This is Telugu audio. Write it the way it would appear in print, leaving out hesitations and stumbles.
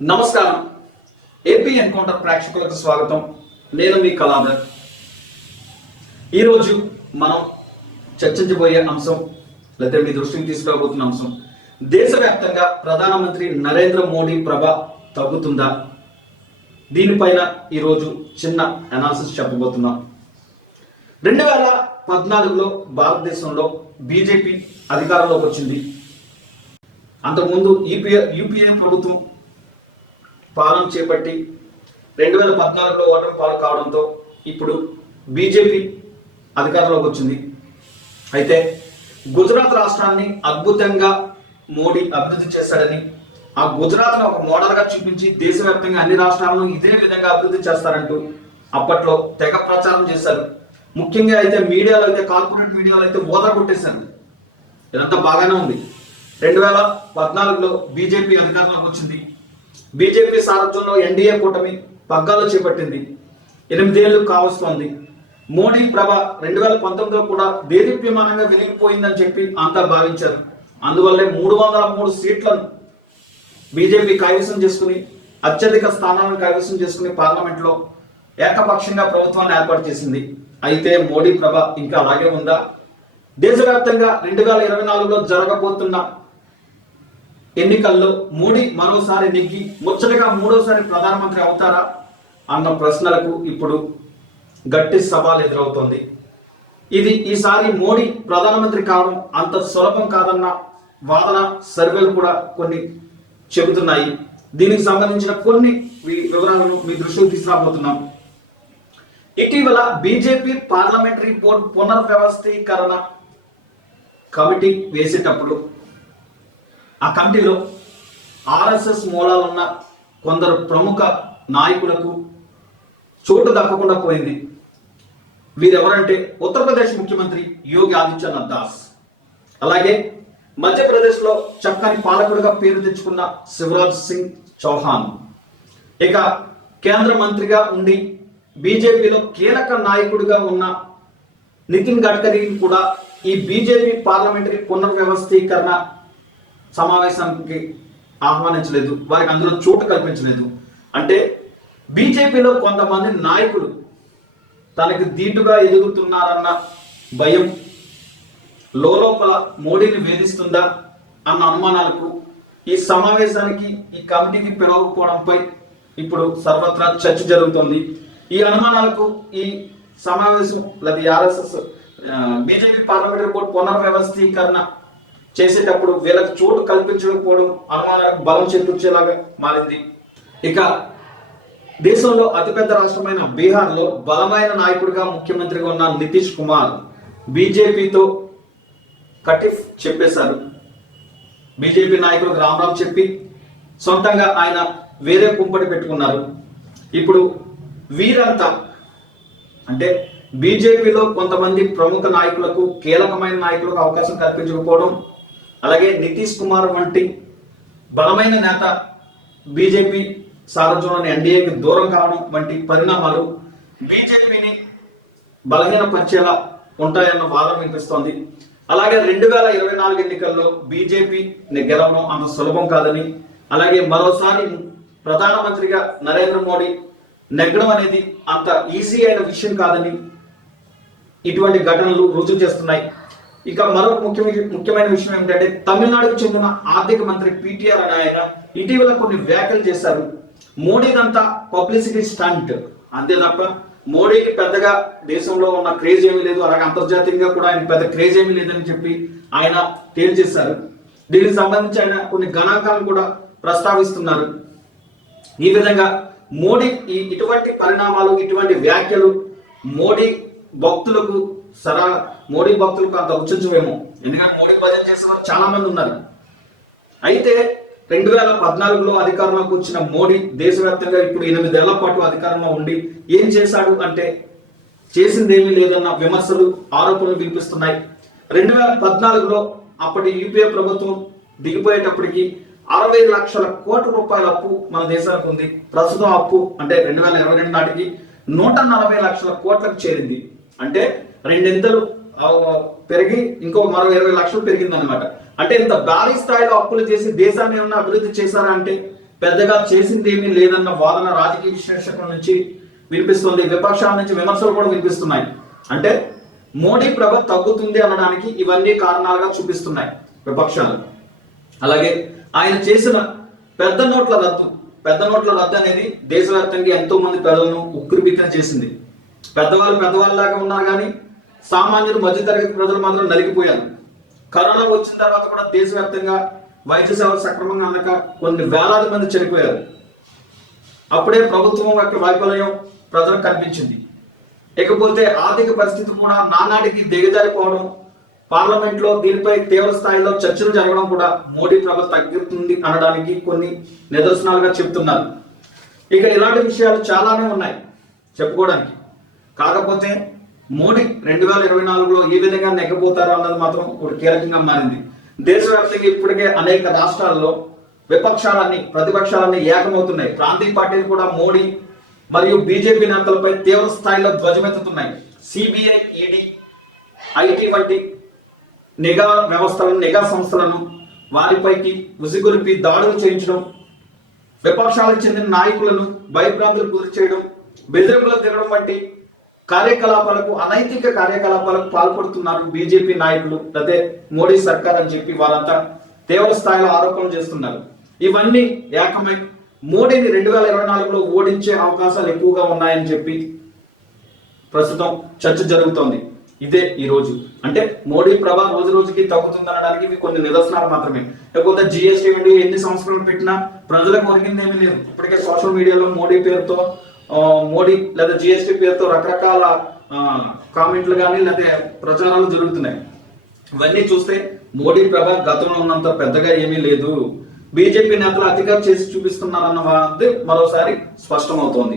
నమస్కారం. ఏపీ ఎన్కౌంటర్ ప్రేక్షకులకు స్వాగతం. నేను మీ కళాధర్. ఈరోజు మనం చర్చించబోయే అంశం లేదా మీ దృష్టికి తీసుకురాబోతున్న అంశం, దేశవ్యాప్తంగా ప్రధానమంత్రి నరేంద్ర మోడీ ప్రభ తగ్గుతుందా? దీనిపైన ఈరోజు చిన్న అనాలిసిస్ చెప్పబోతున్నాం. 2014లో భారతదేశంలో బీజేపీ అధికారంలోకి వచ్చింది. అంతకుముందు యూపీఏ ప్రభుత్వం పాలన చేపట్టి 2014లో ఓటమి పాలు కావడంతో ఇప్పుడు బీజేపీ అధికారంలోకి వచ్చింది. అయితే గుజరాత్ రాష్ట్రాన్ని అద్భుతంగా మోడీ అభివృద్ధి చేశాడని, ఆ గుజరాత్ను ఒక మోడల్గా చూపించి దేశవ్యాప్తంగా అన్ని రాష్ట్రాలను ఇదే విధంగా అభివృద్ధి చేస్తారంటూ అప్పట్లో తెగ ప్రచారం చేశారు. ముఖ్యంగా అయితే మీడియాలో అయితే, కార్పొరేట్ మీడియాలో అయితే ఓదర కొట్టేశారు. ఇదంతా బాగానే ఉంది. 2014లో బీజేపీ అధికారంలోకి వచ్చింది. బీజేపీ సారథ్యంలో ఎన్డీఏ కూటమి పగ్గాలు చేపట్టింది. 8 ఏళ్లు కావస్తోంది. మోడీ ప్రభ 2019లో కూడా దేదీప్యమానంగా వెలిగిపోయిందని చెప్పి అంతా భావించారు. అందువల్లే 303 సీట్లను బీజేపీ కైవసం చేసుకుని, అత్యధిక స్థానాలను కైవసం చేసుకుని పార్లమెంట్లో ఏకపక్షంగా ప్రభుత్వాన్ని ఏర్పాటు చేసింది. అయితే మోడీ ప్రభ ఇంకా అలాగే ఉందా? దేశవ్యాప్తంగా 2024లో జరగబోతున్న ఎన్నికల్లో మోడీ మరోసారి నెగ్గి ముచ్చటగా మూడోసారి ప్రధానమంత్రి అవుతారా అన్న ప్రశ్నలకు ఇప్పుడు గట్టి సవాల్ ఎదురవుతోంది. ఇది ఈసారి మోడీ ప్రధానమంత్రి కావడం అంత సులభం కాదన్న వాదన సర్వేలు కూడా కొన్ని చెబుతున్నాయి. దీనికి సంబంధించిన కొన్ని వివరాలను మీ దృష్టికి తీసుకురాబోతున్నాం. ఇటీవల బీజేపీ పార్లమెంటరీ బోర్డు పునర్వ్యవస్థీకరణ కమిటీ వేసేటప్పుడు ఆ కమిటీలో ఆర్ఎస్ఎస్ మూలాలున్న కొందరు ప్రముఖ నాయకులకు చోటు దక్కకుండా పోయింది. వీరెవరంటే ఉత్తరప్రదేశ్ ముఖ్యమంత్రి యోగి ఆదిత్యనాథ్ దాస్, అలాగే మధ్యప్రదేశ్లో చక్కని పాలకుడిగా పేరు తెచ్చుకున్న శివరాజ్ సింగ్ చౌహాన్, ఇక కేంద్ర మంత్రిగా ఉండి బీజేపీలో కీలక నాయకుడిగా ఉన్న నితిన్ గడ్కరీని కూడా ఈ బీజేపీ పార్లమెంటరీ పునర్వ్యవస్థీకరణ సమావేశానికి ఆహ్వానించలేదు, వారికి అందులో చోటు కల్పించలేదు. అంటే బీజేపీలో కొంతమంది నాయకులు తనకి దీటుగా ఎదుగుతున్నారన్న భయం లోపల మోడీని వేధిస్తుందా అన్న అనుమానాలకు ఈ సమావేశానికి, ఈ కమిటీకి పిలవకపోవడంపై ఇప్పుడు సర్వత్రా చర్చ జరుగుతోంది. ఈ అనుమానాలకు ఈ సమావేశం లేదా ఆర్ఎస్ఎస్ బీజేపీ పార్లమెంటరీ బోర్డు పునర్వ్యవస్థీకరణ చేసేటప్పుడు వీళ్ళకి చోటు కల్పించకపోవడం అనుమానాలకు బలం చేకూర్చేలాగా మారింది. ఇక దేశంలో అతిపెద్ద రాష్ట్రమైన బీహార్లో బలమైన నాయకుడిగా ముఖ్యమంత్రిగా ఉన్న నితీష్ కుమార్ బీజేపీతో కటిఫ్ చెప్పేశారు. బీజేపీ నాయకులకు రామ్ చెప్పి సొంతంగా ఆయన వేరే కుంపటి పెట్టుకున్నారు. ఇప్పుడు వీరంతా అంటే బీజేపీలో కొంతమంది ప్రముఖ నాయకులకు, కీలకమైన నాయకులకు అవకాశం కల్పించకపోవడం, అలాగే నితీష్ కుమార్ వంటి బలమైన నేత బీజేపీ సారథ్యంలోని ఎన్డీఏకి దూరం కావడం వంటి పరిణామాలు బీజేపీని బలహీనపరిచేలా ఉంటాయన్న వాదన వినిపిస్తోంది. అలాగే 2024 ఎన్నికల్లో బీజేపీ గెలవడం అంత సులభం కాదని, అలాగే మరోసారి ప్రధానమంత్రిగా నరేంద్ర మోడీ నెగ్గడం అనేది అంత ఈజీ అయిన విషయం కాదని ఇటువంటి ఘటనలు రుజువు చేస్తున్నాయి. ఇక మరొక ముఖ్యమైన విషయం ఏమిటంటే, తమిళనాడుకు చెందిన ఆర్థిక మంత్రి పీటీఆర్ అనే ఆయన ఇటీవల కొన్ని వ్యాఖ్యలు చేశారు. మోడీదంతా పబ్లిసిటీ స్టంట్ అంతే తప్ప మోడీకి పెద్దగా దేశంలో ఉన్న క్రేజ్ ఏమీ లేదు, అలాగే అంతర్జాతీయంగా కూడా ఆయన పెద్ద క్రేజ్ ఏమీ లేదని చెప్పి ఆయన తేల్చేశారు. దీనికి సంబంధించి ఆయన కొన్ని గణాంకాలను కూడా ప్రస్తావిస్తున్నారు. ఈ విధంగా మోడీ ఇటువంటి పరిణామాలు, ఇటువంటి వ్యాఖ్యలు మోడీ భక్తులకు మోడీ భక్తులకు అంత రుచించవేమో. ఎందుకంటే మోడీ భజన చేసేవారు చాలా మంది ఉన్నారు. అయితే 2014లో అధికారంలోకి వచ్చిన మోడీ దేశవ్యాప్తంగా ఇప్పుడు 8 ఏళ్ల పాటు అధికారంలో ఉండి ఏం చేశాడు అంటే చేసిందేమీ లేదన్న విమర్శలు, ఆరోపణలు వినిపిస్తున్నాయి. 2014లో అప్పటి యూపీఏ ప్రభుత్వం దిగిపోయేటప్పటికి 60 లక్షల కోట్ల రూపాయల అప్పు మన దేశానికి ఉంది. ప్రస్తుతం అప్పు అంటే 2022 నాటికి 140 లక్షల కోట్లకు చేరింది. అంటే రెండింతలు పెరిగి ఇంకో మరో 20 లక్షలు పెరిగింది అనమాట. అంటే ఇంత భారీ స్థాయిలో అప్పులు చేసి దేశాన్ని ఏమన్నా అభివృద్ధి చేశారా అంటే పెద్దగా చేసింది ఏమీ లేదన్న వాదన రాజకీయ విశ్లేషకుల నుంచి వినిపిస్తుంది. విపక్షాల నుంచి విమర్శలు కూడా వినిపిస్తున్నాయి. అంటే మోడీ ప్రభ తగ్గుతుంది అనడానికి ఇవన్నీ కారణాలుగా చూపిస్తున్నాయి విపక్షాలు. అలాగే ఆయన చేసిన పెద్ద నోట్ల రద్దు అనేది దేశవ్యాప్తంగా ఎంతో మంది ప్రజలను ఉక్కిరిబిక్కిరి చేసింది. పెద్దవాళ్ళలాగా ఉన్నారు కానీ సామాన్యులు మధ్యతరగతి ప్రజలు మాత్రం నలిగిపోయారు. కరోనా వచ్చిన తర్వాత కూడా దేశవ్యాప్తంగా వైద్య సేవలు సక్రమంగా అందక కొన్ని వేలాది మంది చనిపోయారు. అప్పుడే ప్రభుత్వం యొక్క వైఫల్యం ప్రజలకు కనిపించింది. ఇకపోతే ఆర్థిక పరిస్థితి కూడా నానాటికి దిగజారిపోవడం, పార్లమెంట్ లో దీనిపై తీవ్ర స్థాయిలో చర్చలు జరగడం కూడా మోడీ ప్రభ తగ్గుతుంది అనడానికి కొన్ని నిదర్శనాలుగా చెప్తున్నారు. ఇక ఇలాంటి విషయాలు చాలానే ఉన్నాయి చెప్పుకోవడానికి. కాకపోతే మోడీ 2024లో ఈ విధంగా నెగ్గబోతారా అన్నది మాత్రం ఒకటి కీలకంగా మారింది. దేశవ్యాప్తంగా ఇప్పటికే అనేక రాష్ట్రాల్లో ప్రతిపక్షాలన్నీ ఏకమవుతున్నాయి. ప్రాంతీయ పార్టీలు కూడా మోడీ మరియు బీజేపీ నేతలపై తీవ్ర స్థాయిలో ధ్వజమెత్తుతున్నాయి. సిబిఐ, ఈడీ, ఐటీ వంటి నిఘా సంస్థలను వారిపైకి ఉసిగొలిపి దాడులు చేయించడం, విపక్షాలకు చెందిన నాయకులను భయభ్రాంతులు గురి చేయడం, బెదిరింపులకు దిగడం వంటి అనైతిక కార్యకలాపాలకు పాల్పడుతున్నారు బీజేపీ నాయకులు, అదే మోడీ సర్కార్ అని చెప్పి వారంతా తీవ్ర స్థాయిలో ఆరోపణలు చేస్తున్నారు. ఇవన్నీ ఏకమై మోడీని 2024లో ఓడించే అవకాశాలు ఎక్కువగా ఉన్నాయని చెప్పి ప్రస్తుతం చర్చ జరుగుతోంది. ఇదే ఈ రోజు అంటే మోడీ ప్రభావం రోజు రోజుకి తగ్గుతుంది అనడానికి ఇవి కొన్ని నిదర్శనాలు మాత్రమే. లేకపోతే జిఎస్టీ ఎన్ని సంస్కరణలు పెట్టినా ప్రజలకు ఒరిగింది ఏమీ లేదు. ఇప్పటికే సోషల్ మీడియాలో మోడీ లేదా జిఎస్టీ పేరుతో రకరకాల కామెంట్లు కానీ లేదా ప్రచారాలు జరుగుతున్నాయి. ఇవన్నీ చూస్తే మోడీ ప్రభావం గతంలో ఉన్నంత పెద్దగా ఏమీ లేదు. బీజేపీ నేతలు అధికారం చేసి చూపిస్తున్నారన్న మరోసారి స్పష్టమవుతోంది.